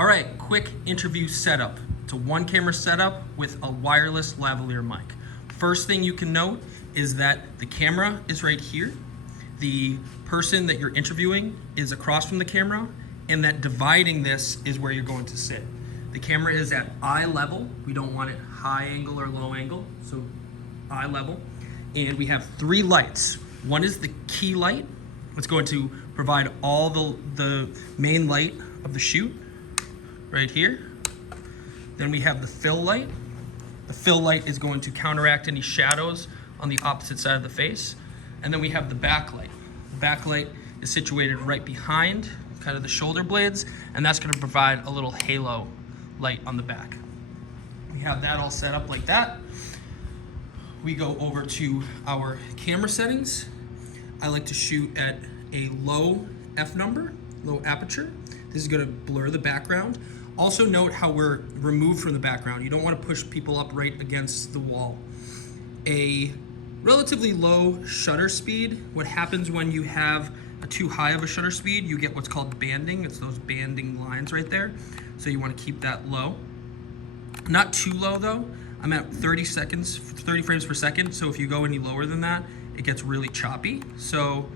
All right, quick interview setup. It's a one camera setup with a wireless lavalier mic. First thing you can note is that the camera is right here. The person that you're interviewing is across from the camera, and that dividing this is where you're going to sit. The camera is at eye level. We don't want it high angle or low angle, so eye level. And we have three lights. One is the key light. It's going to provide all the main light of the shoot right here. Then we have the fill light. The fill light is going to counteract any shadows on the opposite side of the face. And then we have the backlight. The backlight is situated right behind kind of the shoulder blades, and that's going to provide a little halo light on the back. We have that all set up like that. We go over to our camera settings. I like to shoot at a low f number, low aperture. This is going to blur the background. Also note how we're removed from the background. You don't want to push people up right against the wall. A relatively low shutter speed. What happens when you have a too high of a shutter speed, you get what's called banding. It's those banding lines right there. So you want to keep that low. Not too low though. I'm at 30 frames per second. So if you go any lower than that, it gets really choppy. So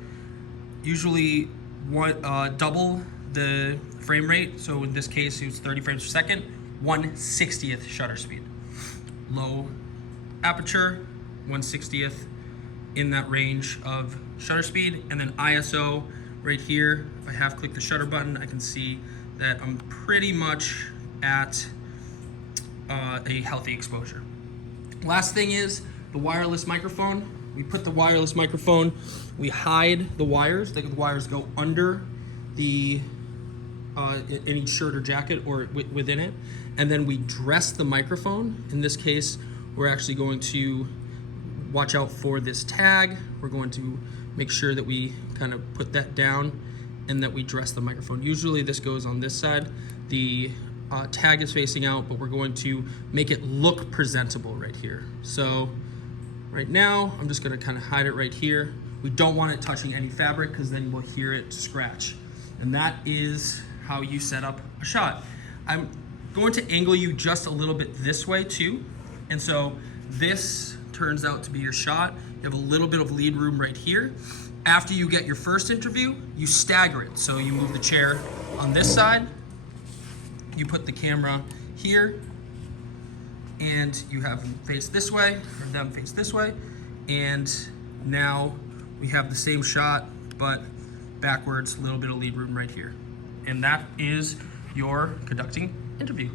usually double the frame rate. So in this case, it's 30 frames per second, 1/60th shutter speed. Low aperture, 1/60th in that range of shutter speed. And then ISO right here. If I half click the shutter button, I can see that I'm pretty much at a healthy exposure. Last thing is the wireless microphone. We put the wireless microphone, we hide the wires. The wires go under the any shirt or jacket or within it, and then we dress the microphone. In this case, we're actually going to watch out for this tag. We're going to make sure that we kind of put that down and that we dress the microphone. Usually this goes on this side. The tag is facing out, but we're going to make it look presentable right here. So right now, I'm just gonna kind of hide it right here. We don't want it touching any fabric because then we'll hear it scratch. And that is how you set up a shot. I'm going to angle you just a little bit this way too. And so this turns out to be your shot. You have a little bit of lead room right here. After you get your first interview, you stagger it. So you move the chair on this side, you put the camera here, and you have them face this way, or them face this way. And now we have the same shot, but backwards, a little bit of lead room right here. And that is your conducting interview.